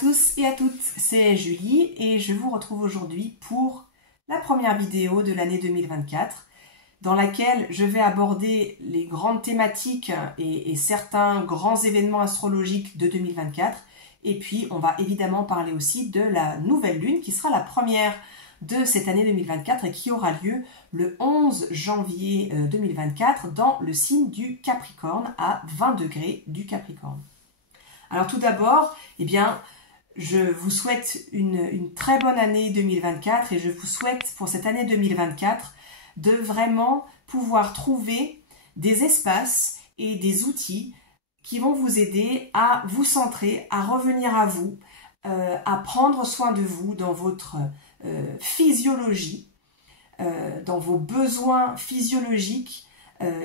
tous et à toutes, c'est Julie et je vous retrouve aujourd'hui pour la première vidéo de l'année 2024 dans laquelle je vais aborder les grandes thématiques et certains grands événements astrologiques de 2024 et puis on va évidemment parler aussi de la nouvelle lune qui sera la première de cette année 2024 et qui aura lieu le 11 janvier 2024 dans le signe du Capricorne à 20 degrés du Capricorne. Alors tout d'abord, je vous souhaite une très bonne année 2024 et je vous souhaite pour cette année 2024 de vraiment pouvoir trouver des espaces et des outils qui vont vous aider à vous centrer, à revenir à vous, à prendre soin de vous dans votre physiologie, dans vos besoins physiologiques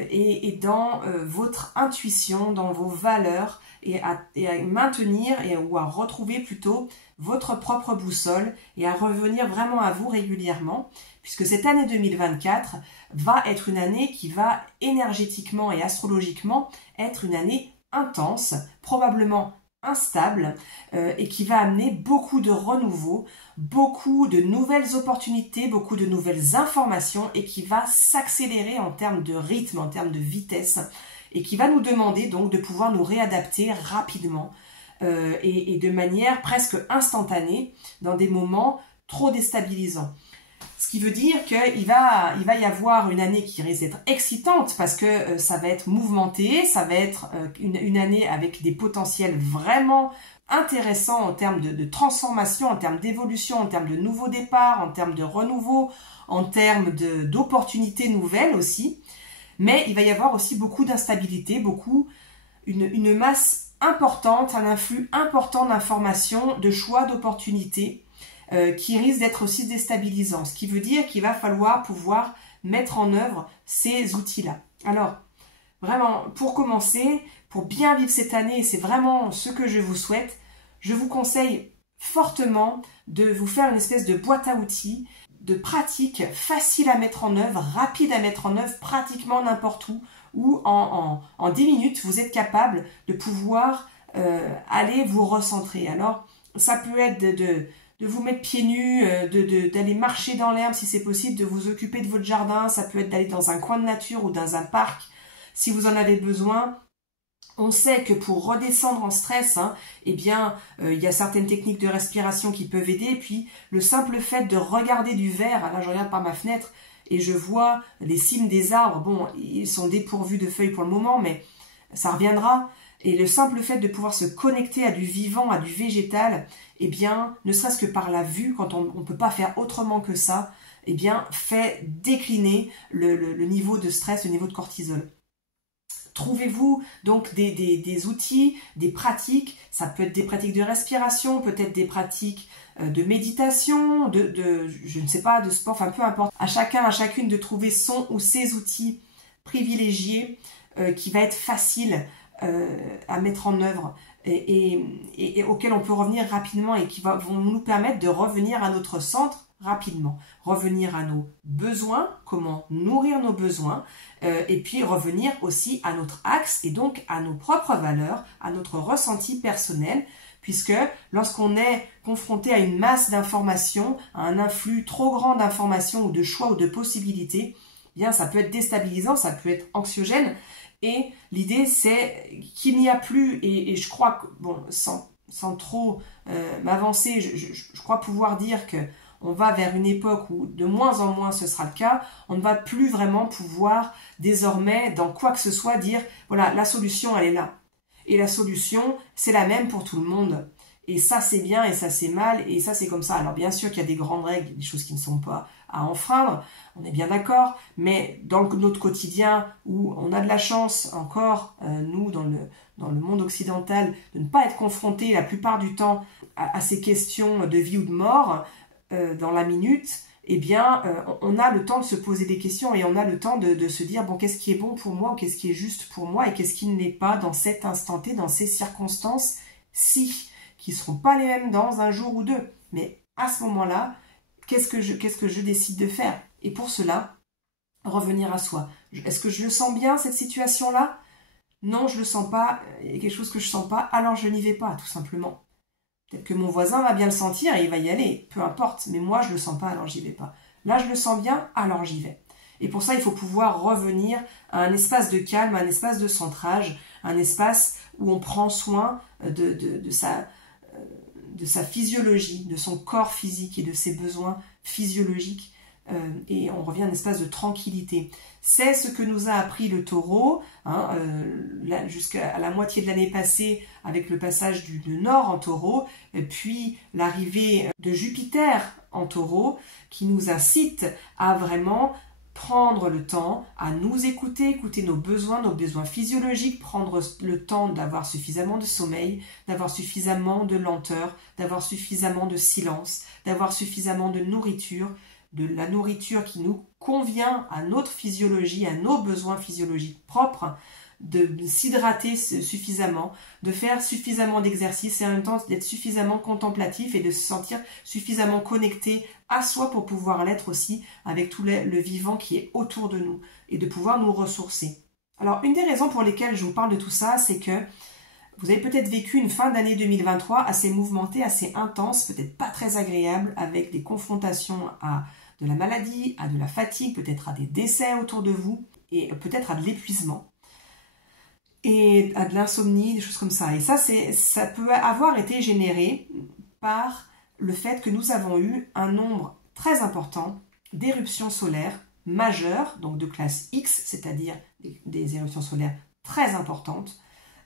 et dans votre intuition, dans vos valeurs et à maintenir ou à retrouver plutôt votre propre boussole et à revenir vraiment à vous régulièrement puisque cette année 2024 va être une année qui va énergétiquement et astrologiquement être une année intense, probablement instable et qui va amener beaucoup de renouveau, beaucoup de nouvelles opportunités, beaucoup de nouvelles informations et qui va s'accélérer en termes de rythme, en termes de vitesse et qui va nous demander donc de pouvoir nous réadapter rapidement et de manière presque instantanée dans des moments trop déstabilisants. Ce qui veut dire qu'il va y avoir une année qui risque d'être excitante parce que ça va être mouvementé, ça va être une année avec des potentiels vraiment intéressants en termes de transformation, en termes d'évolution, en termes de nouveaux départs, en termes de renouveau, en termes d'opportunités nouvelles aussi. Mais il va y avoir aussi beaucoup d'instabilité, une masse importante, un influx important d'informations, de choix, d'opportunités qui risque d'être aussi déstabilisant. Ce qui veut dire qu'il va falloir pouvoir mettre en œuvre ces outils-là. Alors, vraiment, pour commencer, pour bien vivre cette année, et c'est vraiment ce que je vous souhaite, je vous conseille fortement de vous faire une espèce de boîte à outils, de pratique facile à mettre en œuvre, rapide à mettre en œuvre, pratiquement n'importe où en 10 minutes, vous êtes capable de pouvoir aller vous recentrer. Alors, ça peut être de vous mettre pieds nus, d'aller marcher dans l'herbe si c'est possible, de vous occuper de votre jardin, ça peut être d'aller dans un coin de nature ou dans un parc si vous en avez besoin. On sait que pour redescendre en stress, il y a certaines techniques de respiration qui peuvent aider. Et puis, le simple fait de regarder du vert, là je regarde par ma fenêtre et je vois les cimes des arbres. Bon, ils sont dépourvus de feuilles pour le moment, mais ça reviendra. Et le simple fait de pouvoir se connecter à du vivant, à du végétal, ne serait-ce que par la vue, quand on ne peut pas faire autrement que ça, fait décliner le niveau de stress, le niveau de cortisol. Trouvez-vous donc des outils, des pratiques, ça peut être des pratiques de respiration, peut-être des pratiques de méditation, je ne sais pas, de sport, enfin peu importe. À chacun, à chacune de trouver son ou ses outils privilégiés qui va être facile à mettre en œuvre et auxquels on peut revenir rapidement et qui vont nous permettre de revenir à notre centre rapidement, revenir à nos besoins, comment nourrir nos besoins, et puis revenir aussi à notre axe et donc à nos propres valeurs, à notre ressenti personnel, puisque lorsqu'on est confronté à une masse d'informations, à un influx trop grand d'informations ou de choix ou de possibilités, ça peut être déstabilisant, ça peut être anxiogène, et l'idée c'est qu'il n'y a plus, et je crois que, sans trop m'avancer, je crois pouvoir dire que on va vers une époque où de moins en moins ce sera le cas, on ne va plus vraiment pouvoir désormais dans quoi que ce soit dire voilà la solution elle est là. Et la solution c'est la même pour tout le monde. Et ça c'est bien et ça c'est mal et ça c'est comme ça. Alors bien sûr qu'il y a des grandes règles, des choses qui ne sont pas à enfreindre, on est bien d'accord, mais dans notre quotidien où on a de la chance encore, nous dans le monde occidental, de ne pas être confrontés la plupart du temps à ces questions de vie ou de mort, dans la minute, on a le temps de se poser des questions et on a le temps de se dire qu'est-ce qui est bon pour moi ou qu'est-ce qui est juste pour moi et qu'est-ce qui ne l'est pas dans cet instant T, dans ces circonstances-ci, qui ne seront pas les mêmes dans un jour ou deux. Mais à ce moment-là, qu'est-ce que je décide de faire? Et pour cela, revenir à soi. Est-ce que je le sens bien, cette situation-là? Non, je le sens pas. Il y a quelque chose que je sens pas, alors je n'y vais pas, tout simplement. Peut-être que mon voisin va bien le sentir et il va y aller, peu importe, mais moi je le sens pas, alors j'y vais pas. Là je le sens bien, alors j'y vais. Et pour ça il faut pouvoir revenir à un espace de calme, un espace de centrage, un espace où on prend soin de sa physiologie, de son corps physique et de ses besoins physiologiques. Et on revient à un espace de tranquillité. C'est ce que nous a appris le taureau, hein, jusqu'à la moitié de l'année passée avec le passage du nord en taureau, et puis l'arrivée de Jupiter en taureau, qui nous incite à vraiment prendre le temps à nous écouter, écouter nos besoins physiologiques, prendre le temps d'avoir suffisamment de sommeil, d'avoir suffisamment de lenteur, d'avoir suffisamment de silence, d'avoir suffisamment de nourriture, de la nourriture qui nous convient à notre physiologie, à nos besoins physiologiques propres, de s'hydrater suffisamment, de faire suffisamment d'exercice et en même temps d'être suffisamment contemplatif et de se sentir suffisamment connecté à soi pour pouvoir l'être aussi avec tout le vivant qui est autour de nous et de pouvoir nous ressourcer. Alors une des raisons pour lesquelles je vous parle de tout ça, c'est que vous avez peut-être vécu une fin d'année 2023 assez mouvementée, assez intense, peut-être pas très agréable, avec des confrontations à de la maladie, à de la fatigue, peut-être à des décès autour de vous et peut-être à de l'épuisement et à de l'insomnie, des choses comme ça. Et ça peut avoir été généré par le fait que nous avons eu un nombre très important d'éruptions solaires majeures, donc de classe X, c'est-à-dire des éruptions solaires très importantes,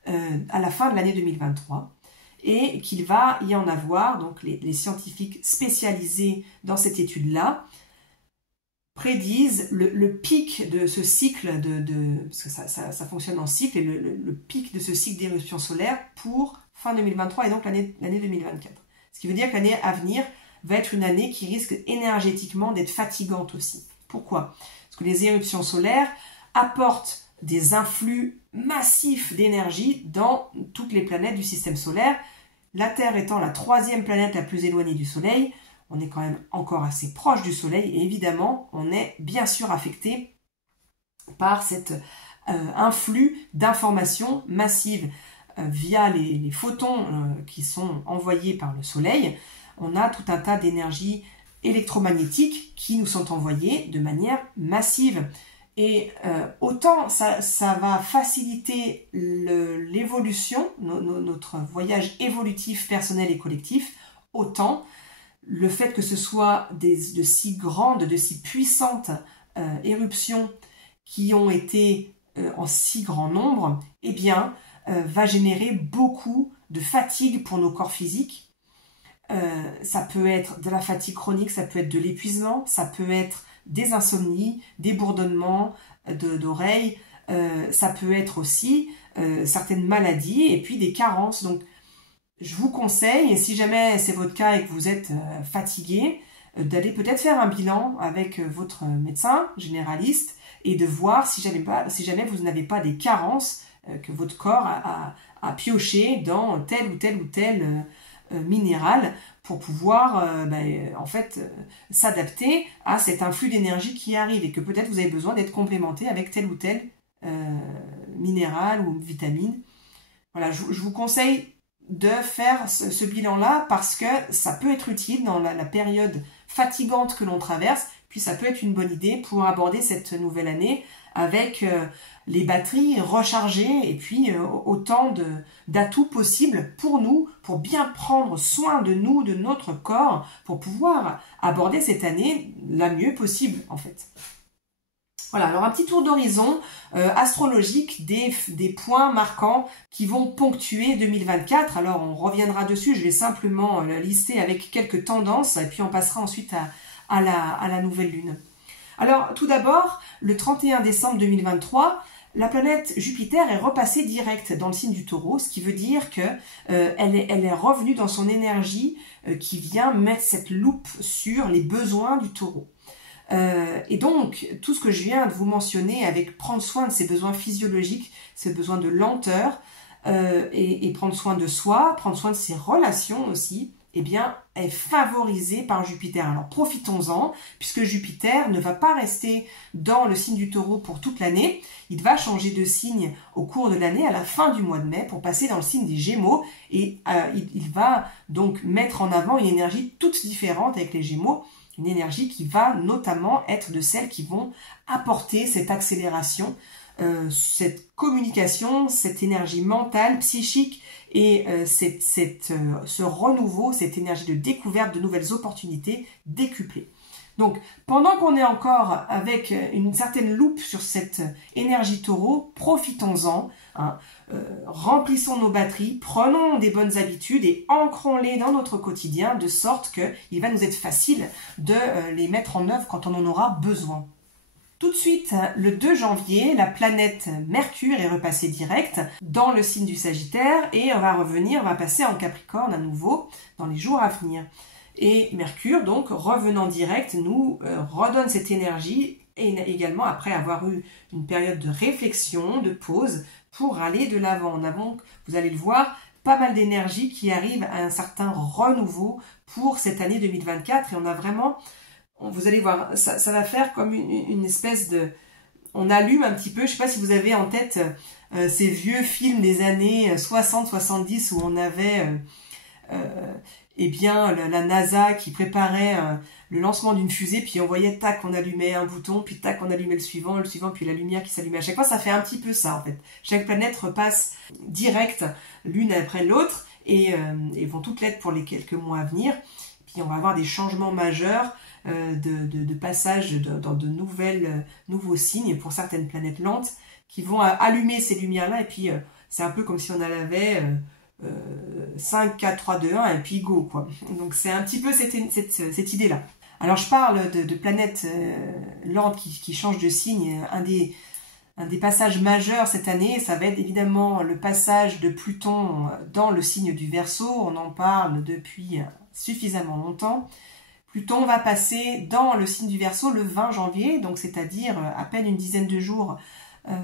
à la fin de l'année 2023, et qu'il va y en avoir, donc les scientifiques spécialisés dans cette étude-là prédisent le pic de ce cycle, parce que ça fonctionne en cycle, et le pic de ce cycle d'éruption solaire pour fin 2023 et donc l'année 2024. Ce qui veut dire que l'année à venir va être une année qui risque énergétiquement d'être fatigante aussi. Pourquoi? Parce que les éruptions solaires apportent des influx massifs d'énergie dans toutes les planètes du système solaire. La Terre étant la 3e planète la plus éloignée du Soleil, on est quand même encore assez proche du Soleil et évidemment, on est bien sûr affecté par cet influx d'informations massives via les photons qui sont envoyés par le Soleil. On a tout un tas d'énergies électromagnétiques qui nous sont envoyées de manière massive. Et autant ça va faciliter l'évolution, notre voyage évolutif personnel et collectif, autant le fait que ce soit de si grandes, de si puissantes éruptions qui ont été en si grand nombre, eh bien, va générer beaucoup de fatigue pour nos corps physiques. Ça peut être de la fatigue chronique, ça peut être de l'épuisement, ça peut être des insomnies, des bourdonnements d'oreilles, ça peut être aussi certaines maladies et puis des carences. Donc, je vous conseille, et si jamais c'est votre cas et que vous êtes fatigué, d'aller peut-être faire un bilan avec votre médecin généraliste et de voir si jamais vous n'avez pas des carences que votre corps a pioché dans tel ou tel minéral pour pouvoir en fait s'adapter à cet influx d'énergie qui arrive et que peut-être vous avez besoin d'être complémenté avec tel ou tel minéral ou vitamine. Voilà, je vous conseille de faire ce bilan-là parce que ça peut être utile dans la période fatigante que l'on traverse, puis ça peut être une bonne idée pour aborder cette nouvelle année avec les batteries rechargées et puis autant d'atouts possibles pour nous, pour bien prendre soin de nous, de notre corps, pour pouvoir aborder cette année la mieux possible en fait. Voilà, alors un petit tour d'horizon astrologique des points marquants qui vont ponctuer 2024. Alors on reviendra dessus, je vais simplement le lister avec quelques tendances et puis on passera ensuite à la nouvelle lune. Alors tout d'abord, le 31 décembre 2023, la planète Jupiter est repassée direct dans le signe du Taureau, ce qui veut dire que elle est revenue dans son énergie qui vient mettre cette loupe sur les besoins du Taureau. Et donc, tout ce que je viens de vous mentionner avec prendre soin de ses besoins physiologiques, ses besoins de lenteur et prendre soin de soi, prendre soin de ses relations aussi, eh bien, est favorisée par Jupiter. Alors profitons-en, puisque Jupiter ne va pas rester dans le signe du Taureau pour toute l'année. Il va changer de signe au cours de l'année, à la fin du mois de mai, pour passer dans le signe des Gémeaux. Et il va donc mettre en avant une énergie toute différente avec les Gémeaux, une énergie qui va notamment être de celles qui vont apporter cette accélération, cette communication, cette énergie mentale, psychique, et ce renouveau, cette énergie de découverte de nouvelles opportunités décuplées. Donc, pendant qu'on est encore avec une certaine loupe sur cette énergie Taureau, profitons-en, hein, remplissons nos batteries, prenons des bonnes habitudes et ancrons-les dans notre quotidien de sorte qu'il va nous être facile de les mettre en œuvre quand on en aura besoin. Tout de suite, le 2 janvier, la planète Mercure est repassée direct dans le signe du Sagittaire et on va passer en Capricorne à nouveau dans les jours à venir. Et Mercure, donc, revenant direct, nous redonne cette énergie et également après avoir eu une période de réflexion, de pause pour aller de l'avant. On a donc, vous allez le voir, pas mal d'énergie qui arrive à un certain renouveau pour cette année 2024 et on a vraiment... Vous allez voir, ça va faire comme une espèce de... On allume un petit peu, je ne sais pas si vous avez en tête ces vieux films des années 60-70 où on avait la NASA qui préparait le lancement d'une fusée, puis on voyait, tac, on allumait un bouton, puis tac, on allumait le suivant, puis la lumière qui s'allumait. À chaque fois, ça fait un petit peu ça en fait. Chaque planète repasse direct l'une après l'autre et vont toutes l'être pour les quelques mois à venir. Puis on va avoir des changements majeurs de passage dans de nouveaux signes pour certaines planètes lentes qui vont allumer ces lumières-là et puis c'est un peu comme si on avait 5, 4, 3, 2, 1 et puis go quoi. Donc c'est un petit peu cette idée-là. Alors je parle de planètes lentes qui changent de signe. Un des passages majeurs cette année, ça va être évidemment le passage de Pluton dans le signe du Verseau. On en parle depuis suffisamment longtemps. Pluton va passer dans le signe du Verseau le 20 janvier, donc c'est-à-dire à peine une dizaine de jours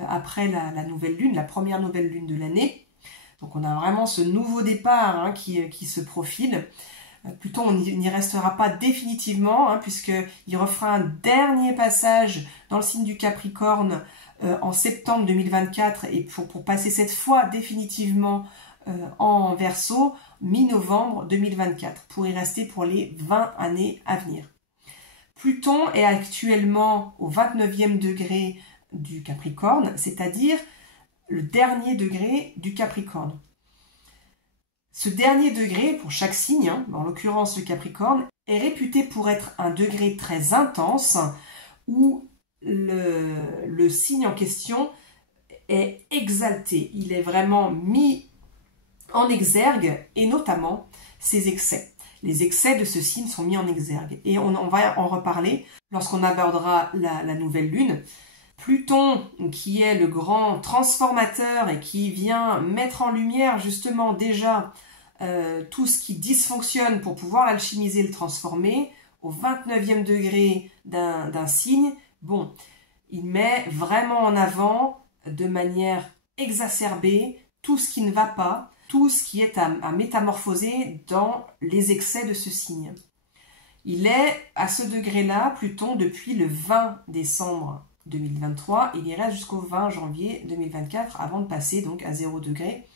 après la nouvelle lune, la première nouvelle lune de l'année. Donc on a vraiment ce nouveau départ qui se profile. Pluton n'y restera pas définitivement, puisqu'il refera un dernier passage dans le signe du Capricorne en septembre 2024 et pour passer cette fois définitivement en Verseau, mi-novembre 2024, pour y rester pour les 20 années à venir. Pluton est actuellement au 29e degré du Capricorne, c'est-à-dire le dernier degré du Capricorne. Ce dernier degré, pour chaque signe, en l'occurrence le Capricorne, est réputé pour être un degré très intense où le signe en question est exalté. Il est vraiment mis en exergue et notamment ses excès. Les excès de ce signe sont mis en exergue et on va en reparler lorsqu'on abordera la nouvelle lune. Pluton, qui est le grand transformateur et qui vient mettre en lumière justement déjà tout ce qui dysfonctionne pour pouvoir l'alchimiser et le transformer, au 29e degré d'un signe, bon, il met vraiment en avant de manière exacerbée tout ce qui ne va pas, tout ce qui est à métamorphoser dans les excès de ce signe. Il est à ce degré-là, Pluton, depuis le 20 décembre 2023, il y reste jusqu'au 20 janvier 2024 avant de passer donc à 0 degré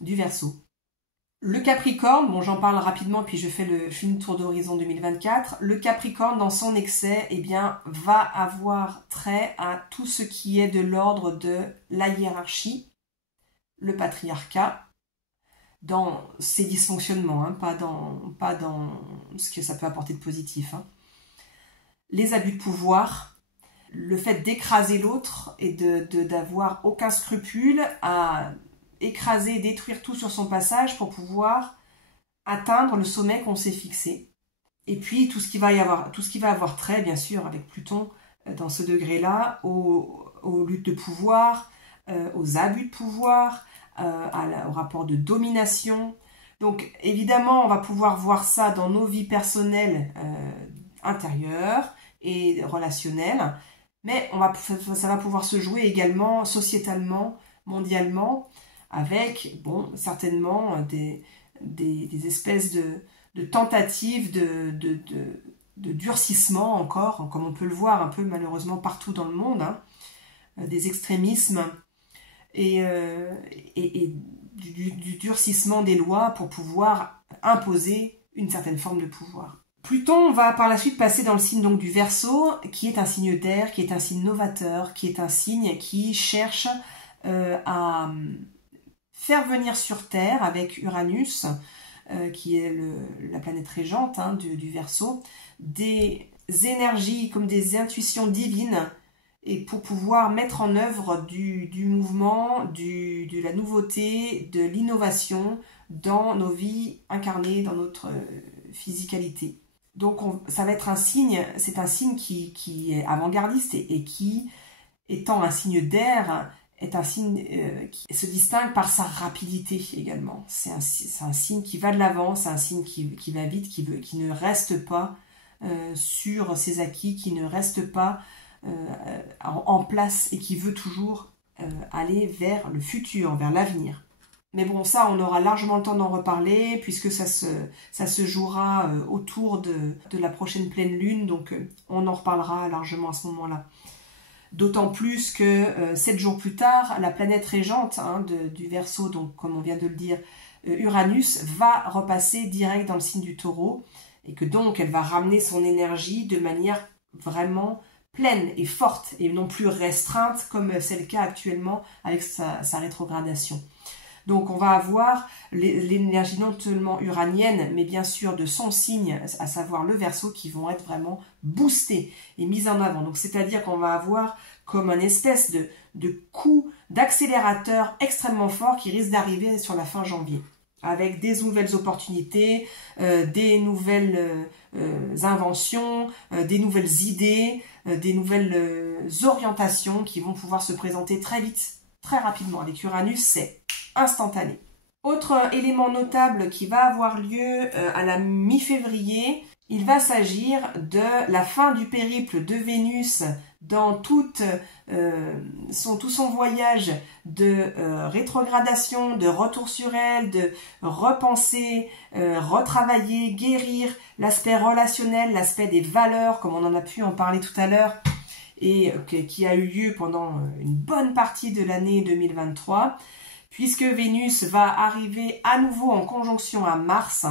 du Verseau. Le Capricorne, bon j'en parle rapidement puis je fais le film tour d'horizon 2024. Le Capricorne dans son excès, eh bien, va avoir trait à tout ce qui est de l'ordre de la hiérarchie, le patriarcat, dans ses dysfonctionnements, pas dans ce que ça peut apporter de positif. Les abus de pouvoir, le fait d'écraser l'autre et d'avoir aucun scrupule à écraser, détruire tout sur son passage pour pouvoir atteindre le sommet qu'on s'est fixé. Et puis tout ce qui va avoir trait, bien sûr, avec Pluton dans ce degré-là, aux luttes de pouvoir, aux abus de pouvoir, au rapport de domination. Donc évidemment, on va pouvoir voir ça dans nos vies personnelles intérieures et relationnelles, mais ça va pouvoir se jouer également sociétalement, mondialement, avec, bon, certainement des espèces tentatives de durcissement encore, comme on peut le voir un peu malheureusement partout dans le monde, hein, des extrémismes et du durcissement des lois pour pouvoir imposer une certaine forme de pouvoir. Pluton va par la suite passer dans le signe donc du Verseau, qui est un signe d'air, qui est un signe novateur, qui est un signe qui cherche à faire venir sur Terre avec Uranus, qui est la planète régente hein, du Verseau, des énergies comme des intuitions divines, et pour pouvoir mettre en œuvre du mouvement, de la nouveauté, de l'innovation dans nos vies incarnées, dans notre physicalité. Donc ça va être un signe, c'est un signe qui est avant-gardiste et qui, étant un signe d'air, est un signe qui se distingue par sa rapidité également. C'est un signe qui va de l'avant, c'est un signe qui va vite, qui ne reste pas sur ses acquis, qui ne reste pas en place et qui veut toujours aller vers le futur, vers l'avenir. Mais bon, ça, on aura largement le temps d'en reparler puisque ça se jouera autour de la prochaine pleine lune, donc on en reparlera largement à ce moment-là. D'autant plus que 7 jours plus tard, la planète régente hein, du Verseau, donc comme on vient de le dire, Uranus, va repasser direct dans le signe du Taureau et que donc elle va ramener son énergie de manière vraiment pleine et forte et non plus restreinte comme c'est le cas actuellement avec sa rétrogradation. Donc on va avoir l'énergie non seulement uranienne, mais bien sûr de son signe, à savoir le Verseau, qui vont être vraiment boostés et mis en avant. Donc c'est-à-dire qu'on va avoir comme un espèce de coup d'accélérateur extrêmement fort qui risque d'arriver sur la fin janvier, avec des nouvelles opportunités, des nouvelles inventions, des nouvelles idées, des nouvelles orientations qui vont pouvoir se présenter très vite, très rapidement. Avec Uranus, c'est instantané. Autre élément notable qui va avoir lieu à la mi-février, il va s'agir de la fin du périple de Vénus dans tout son voyage de rétrogradation, de retour sur elle, de repenser, retravailler, guérir l'aspect relationnel, l'aspect des valeurs, comme on en a pu en parler tout à l'heure, et qui a eu lieu pendant une bonne partie de l'année 2023. Puisque Vénus va arriver à nouveau en conjonction à Mars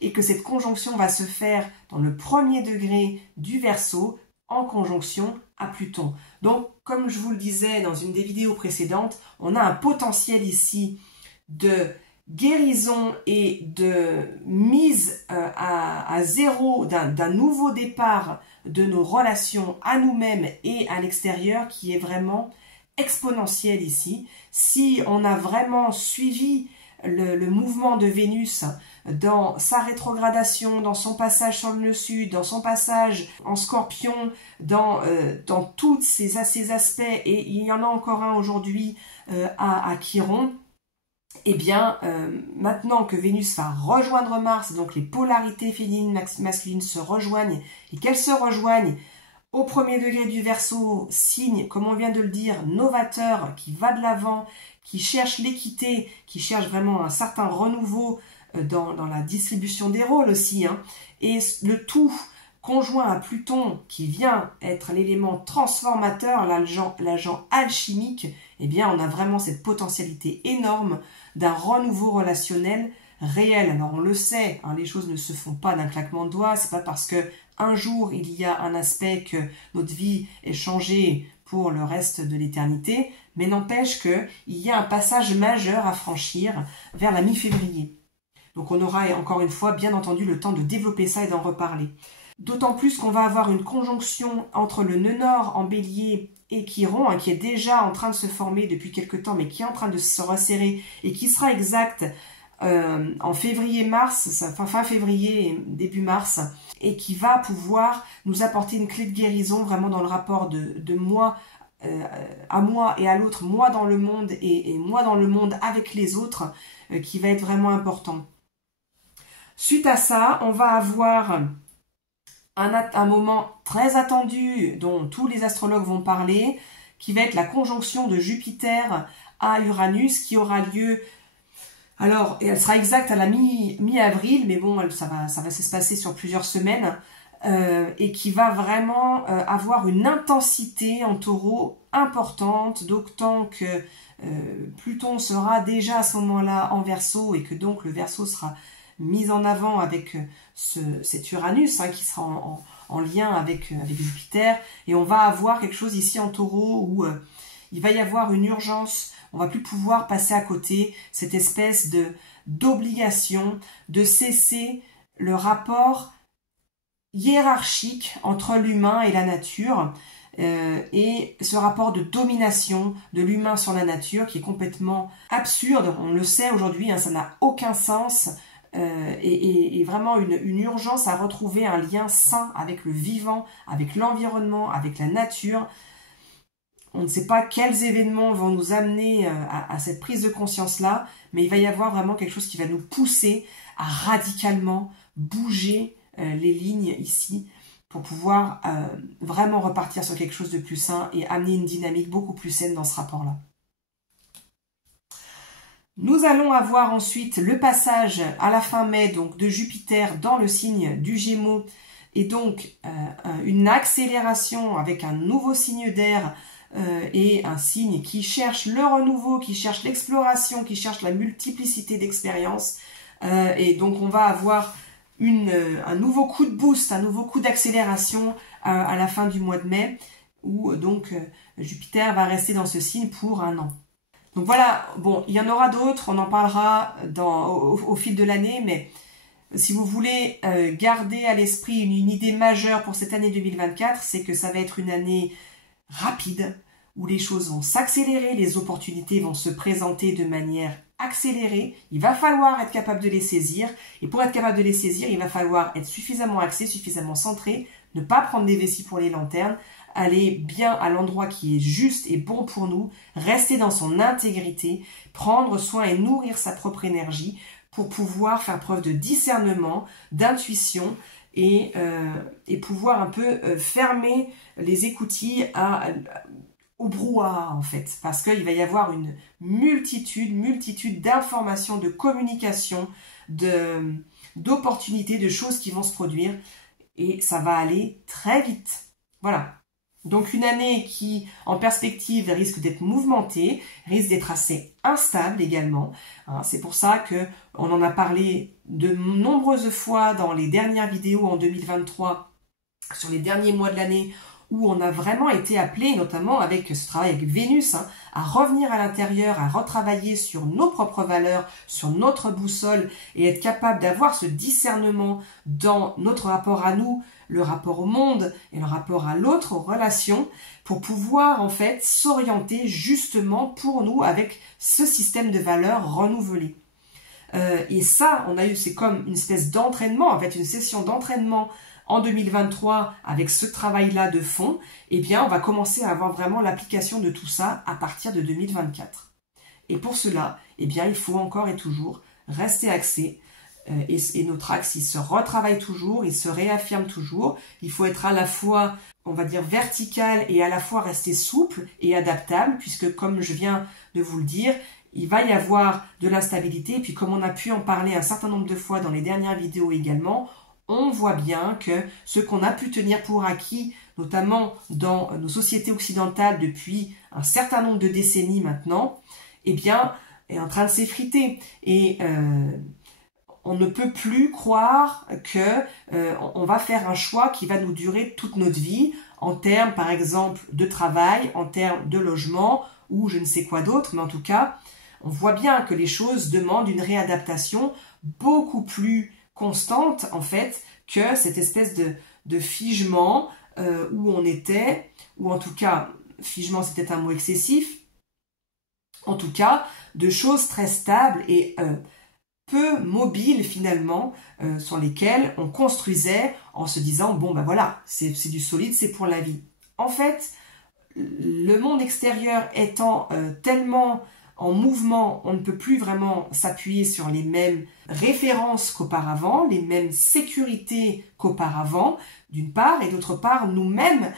et que cette conjonction va se faire dans le premier degré du Verseau en conjonction à Pluton. Donc, comme je vous le disais dans une des vidéos précédentes, on a un potentiel ici de guérison et de mise à zéro d'un nouveau départ de nos relations à nous-mêmes et à l'extérieur qui est vraiment exponentielle ici. Si on a vraiment suivi le mouvement de Vénus dans sa rétrogradation, dans son passage sur le nœud sud, dans son passage en Scorpion, dans tous ces aspects, et il y en a encore un aujourd'hui à Chiron, eh bien, maintenant que Vénus va rejoindre Mars, donc les polarités féminines masculines se rejoignent, et qu'elles se rejoignent au premier degré du Verseau, signe, comme on vient de le dire, novateur, qui va de l'avant, qui cherche l'équité, qui cherche vraiment un certain renouveau dans la distribution des rôles aussi, hein. Et le tout conjoint à Pluton, qui vient être l'élément transformateur, l'agent alchimique, eh bien on a vraiment cette potentialité énorme d'un renouveau relationnel réel. Alors on le sait, hein, les choses ne se font pas d'un claquement de doigts, c'est pas parce que un jour il y a un aspect que notre vie est changée pour le reste de l'éternité, mais n'empêche qu'il y a un passage majeur à franchir vers la mi-février. Donc on aura encore une fois bien entendu le temps de développer ça et d'en reparler. D'autant plus qu'on va avoir une conjonction entre le nœud nord en bélier et Chiron, hein, qui est déjà en train de se former depuis quelque temps, mais qui est en train de se resserrer et qui sera exact en février-mars, fin février et début mars, et qui va pouvoir nous apporter une clé de guérison vraiment dans le rapport de moi à moi et à l'autre, moi dans le monde et moi dans le monde avec les autres, qui va être vraiment important. Suite à ça, on va avoir un moment très attendu dont tous les astrologues vont parler, qui va être la conjonction de Jupiter à Uranus, qui aura lieu Alors, et elle sera exacte à la mi-avril, mais bon, ça va se passer sur plusieurs semaines, et qui va vraiment avoir une intensité en taureau importante, d'autant que Pluton sera déjà à ce moment-là en Verseau, et que donc le Verseau sera mis en avant avec cet Uranus qui sera en lien avec Jupiter, et on va avoir quelque chose ici en taureau où il va y avoir une urgence, on va plus pouvoir passer à côté, cette espèce d'obligation de cesser le rapport hiérarchique entre l'humain et la nature, et ce rapport de domination de l'humain sur la nature qui est complètement absurde, on le sait aujourd'hui, ça n'a aucun sens, et vraiment une urgence à retrouver un lien sain avec le vivant, avec l'environnement, avec la nature. On ne sait pas quels événements vont nous amener à cette prise de conscience-là, mais il va y avoir vraiment quelque chose qui va nous pousser à radicalement bouger les lignes ici pour pouvoir vraiment repartir sur quelque chose de plus sain et amener une dynamique beaucoup plus saine dans ce rapport-là. Nous allons avoir ensuite le passage à la fin mai donc de Jupiter dans le signe du Gémeaux, et donc une accélération avec un nouveau signe d'air, et un signe qui cherche le renouveau, qui cherche l'exploration, qui cherche la multiplicité d'expériences, et donc on va avoir un nouveau coup de boost, un nouveau coup d'accélération à la fin du mois de mai, où donc Jupiter va rester dans ce signe pour 1 an. Donc voilà, bon, il y en aura d'autres, on en parlera au fil de l'année, mais si vous voulez garder à l'esprit une idée majeure pour cette année 2024, c'est que ça va être une année rapide, où les choses vont s'accélérer, les opportunités vont se présenter de manière accélérée, il va falloir être capable de les saisir, et pour être capable de les saisir, il va falloir être suffisamment axé, suffisamment centré, ne pas prendre des vessies pour les lanternes, aller bien à l'endroit qui est juste et bon pour nous, rester dans son intégrité, prendre soin et nourrir sa propre énergie pour pouvoir faire preuve de discernement, d'intuition et pouvoir un peu fermer les écoutilles au brouhaha en fait, parce qu'il va y avoir une multitude d'informations, de communication, d'opportunités, de choses qui vont se produire, et ça va aller très vite. Voilà. Donc une année qui, en perspective, risque d'être mouvementée, risque d'être assez instable également. C'est pour ça que on en a parlé de nombreuses fois dans les dernières vidéos en 2023, sur les derniers mois de l'année, où on a vraiment été appelé, notamment avec ce travail avec Vénus, à revenir à l'intérieur, à retravailler sur nos propres valeurs, sur notre boussole, et être capable d'avoir ce discernement dans notre rapport à nous, le rapport au monde et le rapport à l'autre, aux relations, pour pouvoir en fait s'orienter justement pour nous avec ce système de valeurs renouvelé. Et ça, c'est comme une espèce d'entraînement, en fait une session d'entraînement en 2023 avec ce travail-là de fond. Eh bien on va commencer à avoir vraiment l'application de tout ça à partir de 2024. Et pour cela, eh bien il faut encore et toujours rester axé, et notre axe, il se retravaille toujours, il se réaffirme toujours. Il faut être à la fois, on va dire, vertical et à la fois rester souple et adaptable, puisque comme je viens de vous le dire, il va y avoir de l'instabilité. Et puis comme on a pu en parler un certain nombre de fois dans les dernières vidéos également, on voit bien que ce qu'on a pu tenir pour acquis, notamment dans nos sociétés occidentales depuis un certain nombre de décennies maintenant, eh bien, est en train de s'effriter. Et on ne peut plus croire que on va faire un choix qui va nous durer toute notre vie, en termes, par exemple, de travail, en termes de logement, ou je ne sais quoi d'autre, mais en tout cas, on voit bien que les choses demandent une réadaptation beaucoup plus constante, en fait, que cette espèce de figement où on était, ou en tout cas, figement c'est peut-être un mot excessif, en tout cas, de choses très stables et peu mobiles finalement, sur lesquelles on construisait en se disant, bon ben voilà, c'est du solide, c'est pour la vie. En fait, le monde extérieur étant tellement en mouvement, on ne peut plus vraiment s'appuyer sur les mêmes références qu'auparavant, les mêmes sécurités qu'auparavant, d'une part, et d'autre part, nous-mêmes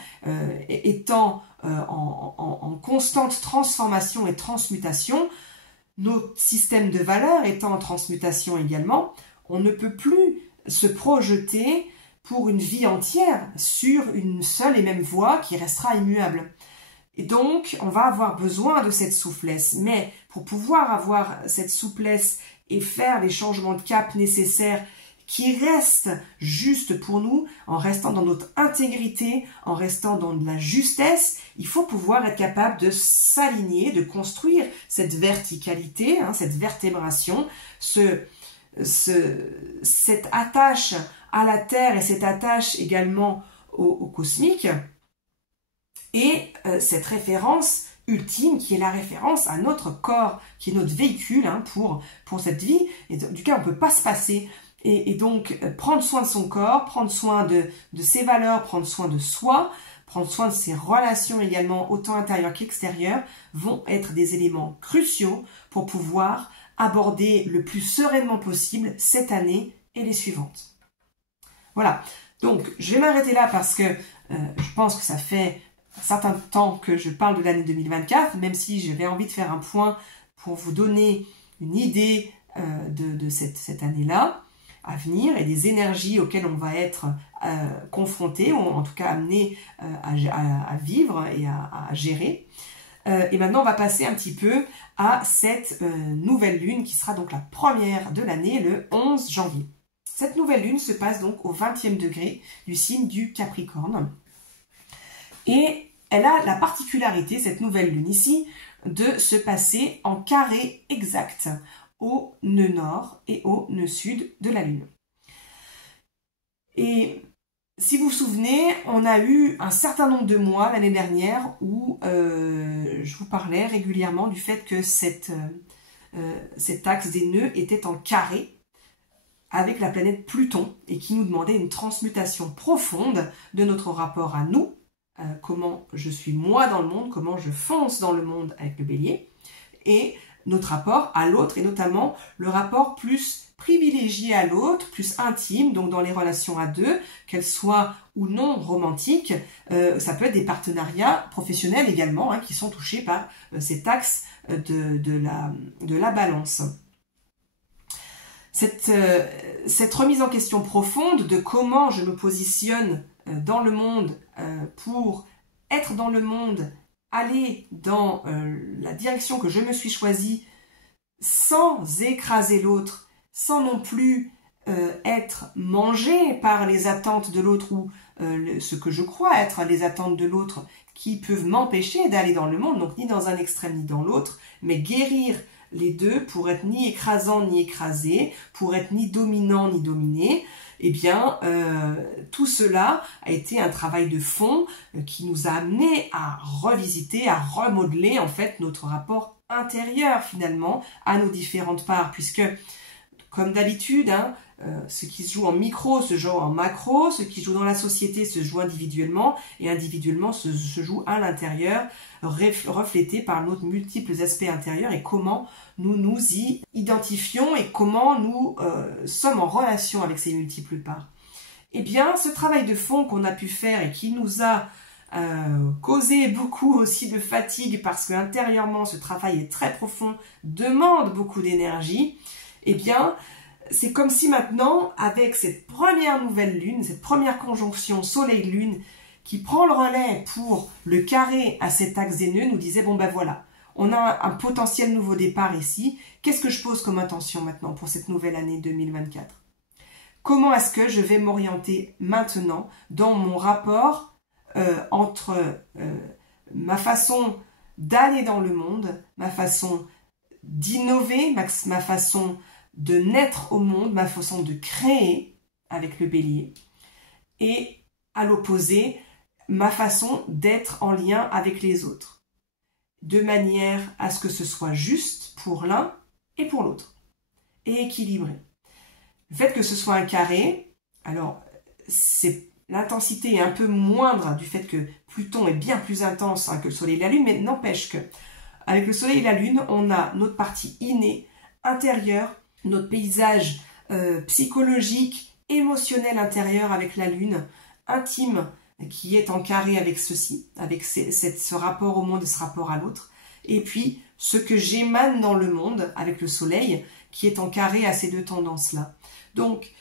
étant en constante transformation et transmutation, Notre système de valeurs étant en transmutation également, on ne peut plus se projeter pour une vie entière sur une seule et même voie qui restera immuable. Et donc, on va avoir besoin de cette souplesse. Mais pour pouvoir avoir cette souplesse et faire les changements de cap nécessaires qui restent justes pour nous, en restant dans notre intégrité, en restant dans de la justesse, il faut pouvoir être capable de s'aligner, de construire cette verticalité, cette vertébration, cette attache à la Terre et cette attache également au cosmique, et cette référence ultime qui est la référence à notre corps, qui est notre véhicule pour cette vie, et duquel on ne peut pas se passer. Et donc, prendre soin de son corps, prendre soin de ses valeurs, prendre soin de soi, prendre soin de ses relations également, autant intérieures qu'extérieures, vont être des éléments cruciaux pour pouvoir aborder le plus sereinement possible cette année et les suivantes. Voilà, donc je vais m'arrêter là parce que je pense que ça fait un certain temps que je parle de l'année 2024, même si j'avais envie de faire un point pour vous donner une idée de cette année-là à venir et des énergies auxquelles on va être confronté, ou en tout cas amené à vivre et à gérer. Et maintenant, on va passer un petit peu à cette nouvelle lune qui sera donc la première de l'année, le 11 janvier. Cette nouvelle lune se passe donc au 20e degré du signe du Capricorne. Et elle a la particularité, cette nouvelle lune ici, de se passer en carré exact au nœud nord et au nœud sud de la lune. Et si vous vous souvenez, on a eu un certain nombre de mois l'année dernière où je vous parlais régulièrement du fait que cet axe des nœuds était en carré avec la planète Pluton et qui nous demandait une transmutation profonde de notre rapport à nous, comment je suis moi dans le monde, comment je fonce dans le monde avec le bélier, et notre rapport à l'autre, et notamment le rapport plus privilégié à l'autre, plus intime, donc dans les relations à deux, qu'elles soient ou non romantiques. Ça peut être des partenariats professionnels également, qui sont touchés par cet axe de la balance. Cette remise en question profonde de comment je me positionne dans le monde pour être dans le monde, aller dans la direction que je me suis choisie sans écraser l'autre, sans non plus être mangé par les attentes de l'autre ou ce que je crois être les attentes de l'autre qui peuvent m'empêcher d'aller dans le monde, donc ni dans un extrême ni dans l'autre, mais guérir les deux pour être ni écrasant ni écrasé, pour être ni dominant ni dominé. Eh bien, tout cela a été un travail de fond qui nous a amené à revisiter, à remodeler en fait notre rapport intérieur finalement à nos différentes parts, puisque comme d'habitude, ce qui se joue en micro se joue en macro, ce qui se joue dans la société se joue individuellement, et individuellement se joue à l'intérieur, reflété par nos multiples aspects intérieurs et comment nous nous y identifions et comment nous sommes en relation avec ces multiples parts. Eh bien, ce travail de fond qu'on a pu faire et qui nous a causé beaucoup aussi de fatigue parce que intérieurement ce travail est très profond, demande beaucoup d'énergie, eh bien, c'est comme si maintenant, avec cette première nouvelle lune, cette première conjonction soleil-lune, qui prend le relais pour le carré à cet axe des nœuds, nous disait, bon ben voilà, on a un potentiel nouveau départ ici, qu'est-ce que je pose comme intention maintenant pour cette nouvelle année 2024 ? Comment est-ce que je vais m'orienter maintenant dans mon rapport entre ma façon d'aller dans le monde, ma façon d'innover, ma façon de naître au monde, ma façon de créer avec le bélier, et à l'opposé, ma façon d'être en lien avec les autres, de manière à ce que ce soit juste pour l'un et pour l'autre, et équilibré. Le fait que ce soit un carré, alors l'intensité est un peu moindre du fait que Pluton est bien plus intense que le Soleil et la Lune, mais n'empêche que avec le Soleil et la Lune, on a notre partie innée, intérieure, notre paysage psychologique, émotionnel intérieur avec la Lune, intime, qui est en carré avec ceci, avec ce rapport au monde et ce rapport à l'autre. Et puis, ce que j'émane dans le monde avec le soleil qui est en carré à ces deux tendances-là. Donc,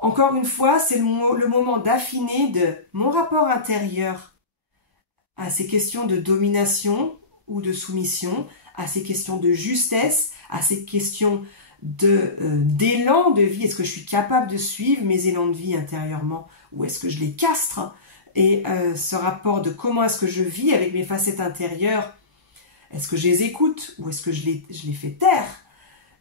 encore une fois, c'est le moment d'affiner de mon rapport intérieur à ces questions de domination ou de soumission, à ces questions de justesse, à ces questions d'élan de vie. Est-ce que je suis capable de suivre mes élans de vie intérieurement ou est-ce que je les castre? Et ce rapport de comment est-ce que je vis avec mes facettes intérieures, est-ce que je les écoute ou est-ce que je les fais taire?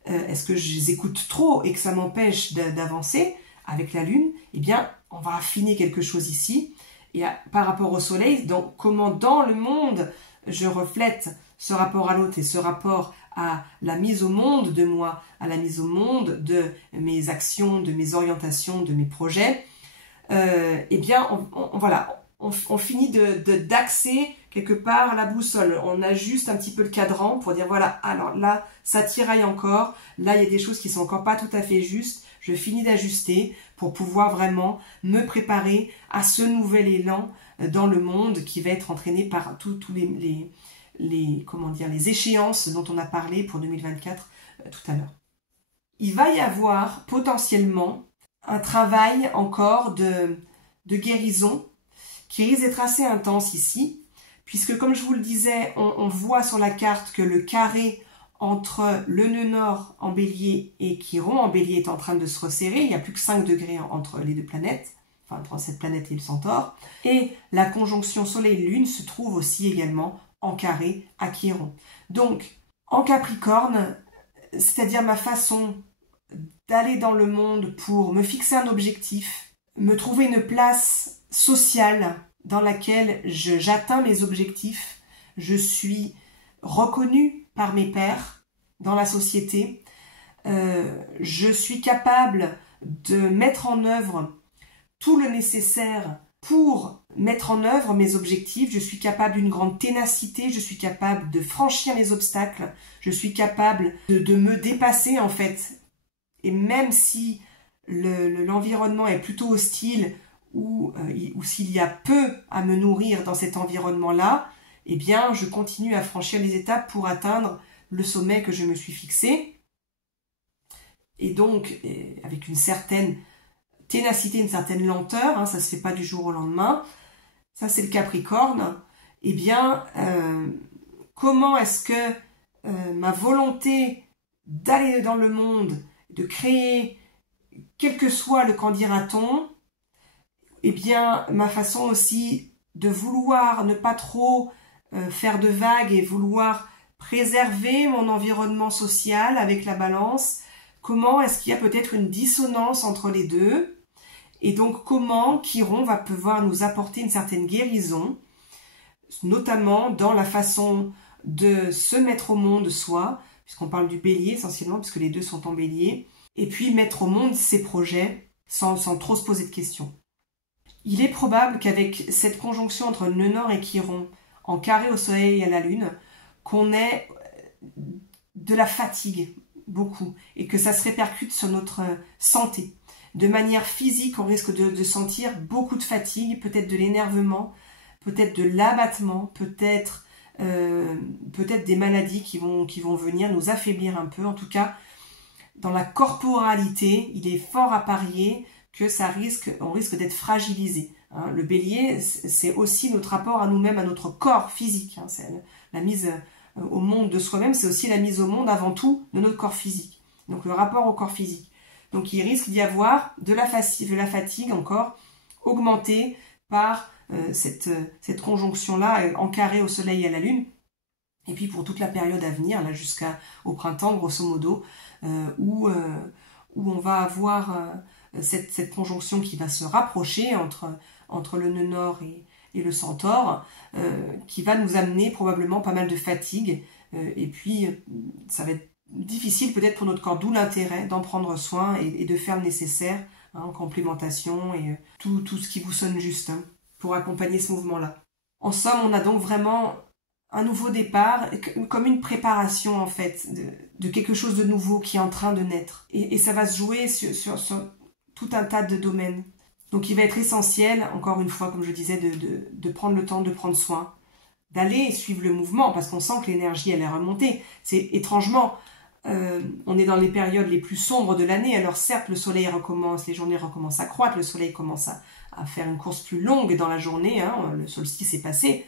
Est-ce que je les écoute trop et que ça m'empêche d'avancer avec la lune? Eh bien, on va affiner quelque chose ici. Et par rapport au soleil, donc comment dans le monde je reflète ce rapport à l'autre et ce rapport à la mise au monde de moi, à la mise au monde de mes actions, de mes orientations, de mes projets, eh bien, voilà, on finit d'axer quelque part la boussole. On ajuste un petit peu le cadran pour dire, voilà, alors là, ça tiraille encore. Là, il y a des choses qui sont encore pas tout à fait justes. Je finis d'ajuster pour pouvoir vraiment me préparer à ce nouvel élan dans le monde qui va être entraîné par tous les échéances dont on a parlé pour 2024 tout à l'heure. Il va y avoir potentiellement un travail encore de guérison qui risque d'être assez intense ici, puisque comme je vous le disais, on voit sur la carte que le carré entre le nœud nord en bélier et Chiron en bélier est en train de se resserrer, il n'y a plus que 5 degrés entre les deux planètes, enfin entre cette planète et le centaure, et la conjonction soleil-lune se trouve aussi également en carré à Chiron. Donc, en Capricorne, c'est-à-dire ma façon d'aller dans le monde pour me fixer un objectif, me trouver une place sociale dans laquelle j'atteins mes objectifs, je suis reconnue par mes pairs dans la société, je suis capable de mettre en œuvre tout le nécessaire pour mettre en œuvre mes objectifs, je suis capable d'une grande ténacité, je suis capable de franchir les obstacles, je suis capable de me dépasser en fait. Et même si l'environnement est plutôt hostile ou s'il y a peu à me nourrir dans cet environnement-là, eh bien je continue à franchir les étapes pour atteindre le sommet que je me suis fixé. Et donc, avec une certaine ténacité, une certaine lenteur, hein, ça ne se fait pas du jour au lendemain, ça c'est le Capricorne, eh bien, comment est-ce que ma volonté d'aller dans le monde, de créer, quel que soit le qu'en dira-t-on, eh bien, ma façon aussi de vouloir ne pas trop faire de vagues et vouloir préserver mon environnement social avec la balance, comment est-ce qu'il y a peut-être une dissonance entre les deux? Et donc, comment Chiron va pouvoir nous apporter une certaine guérison, notamment dans la façon de se mettre au monde soi, puisqu'on parle du bélier essentiellement, puisque les deux sont en bélier, et puis mettre au monde ses projets sans trop se poser de questions. Il est probable qu'avec cette conjonction entre le nœud nord et Chiron, en carré au soleil et à la lune, qu'on ait de la fatigue, beaucoup, et que ça se répercute sur notre santé. De manière physique, on risque de sentir beaucoup de fatigue, peut-être de l'énervement, peut-être de l'abattement, peut-être des maladies qui vont venir nous affaiblir un peu. En tout cas, dans la corporalité, il est fort à parier que on risque d'être fragilisé. Hein. Le bélier, c'est aussi notre rapport à nous-mêmes, à notre corps physique. Hein. C'est la mise au monde de soi-même, c'est aussi la mise au monde avant tout de notre corps physique. Donc le rapport au corps physique. Donc il risque d'y avoir de la fatigue encore augmentée par cette conjonction-là en carré au soleil et à la lune. Et puis pour toute la période à venir, là jusqu'au printemps grosso modo, où on va avoir cette conjonction qui va se rapprocher entre le nœud nord et le centaure, qui va nous amener probablement pas mal de fatigue, et puis ça va être difficile peut-être pour notre corps, d'où l'intérêt d'en prendre soin et de faire le nécessaire, hein, en complémentation et tout ce qui vous sonne juste, hein, pour accompagner ce mouvement-là. En somme, on a donc vraiment un nouveau départ, comme une préparation en fait, de quelque chose de nouveau qui est en train de naître. Et ça va se jouer sur tout un tas de domaines. Donc il va être essentiel, encore une fois, comme je disais, de prendre le temps de prendre soin d'aller suivre le mouvement, parce qu'on sent que l'énergie elle est remontée. C'est étrangement, on est dans les périodes les plus sombres de l'année, alors certes le soleil recommence, les journées recommencent à croître, le soleil commence à faire une course plus longue dans la journée, hein, le solstice est passé,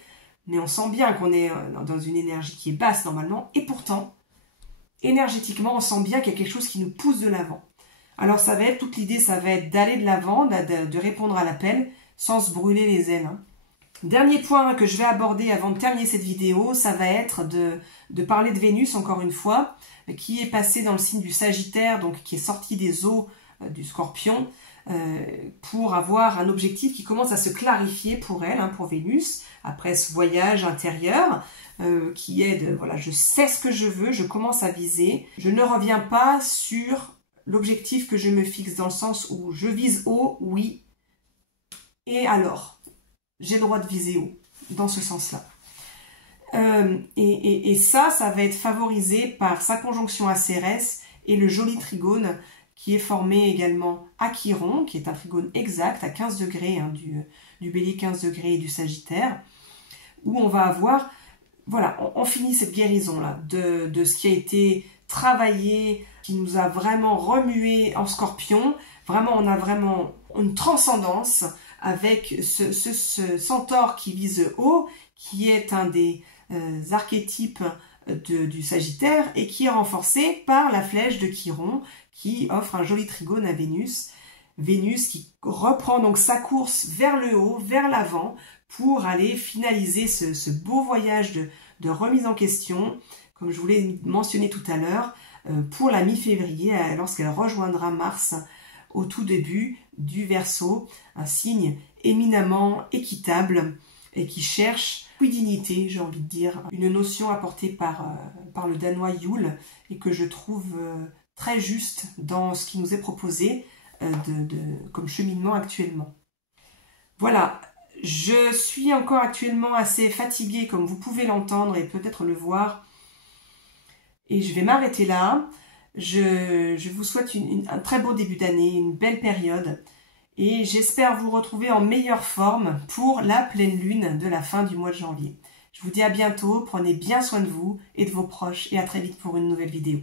mais on sent bien qu'on est dans une énergie qui est basse normalement, et pourtant, énergétiquement, on sent bien qu'il y a quelque chose qui nous pousse de l'avant. Alors ça va être, toute l'idée, ça va être d'aller de l'avant, de répondre à l'appel, sans se brûler les ailes. Hein. Dernier point que je vais aborder avant de terminer cette vidéo, ça va être de parler de Vénus, encore une fois, qui est passée dans le signe du Sagittaire, donc qui est sortie des eaux du Scorpion, pour avoir un objectif qui commence à se clarifier pour elle, hein, pour Vénus, après ce voyage intérieur, qui est de, voilà, je sais ce que je veux, je commence à viser, je ne reviens pas sur l'objectif que je me fixe, dans le sens où je vise haut, oui, et alors, j'ai le droit de viser haut, dans ce sens-là. Et ça va être favorisé par sa conjonction à Cérès et le joli trigone qui est formé également à Chiron, qui est un trigone exact à 15 degrés, hein, du Bélier 15 degrés et du Sagittaire, où on va avoir, voilà, on finit cette guérison-là de ce qui a été travaillé, qui nous a vraiment remué en Scorpion. Vraiment, on a vraiment une transcendance avec ce centaure qui vise haut, qui est un des archétypes du Sagittaire et qui est renforcé par la flèche de Chiron qui offre un joli trigone à Vénus. Vénus qui reprend donc sa course vers le haut, vers l'avant, pour aller finaliser ce beau voyage de remise en question, comme je vous l'ai mentionné tout à l'heure, pour la mi-février, lorsqu'elle rejoindra Mars au tout début du Verseau, un signe éminemment équitable et qui cherche dignité, j'ai envie de dire, une notion apportée par le Danois Yule et que je trouve très juste dans ce qui nous est proposé comme cheminement actuellement. Voilà, je suis encore actuellement assez fatiguée comme vous pouvez l'entendre et peut-être le voir et je vais m'arrêter là. Je vous souhaite un très beau début d'année, une belle période et j'espère vous retrouver en meilleure forme pour la pleine lune de la fin du mois de janvier. Je vous dis à bientôt, prenez bien soin de vous et de vos proches et à très vite pour une nouvelle vidéo.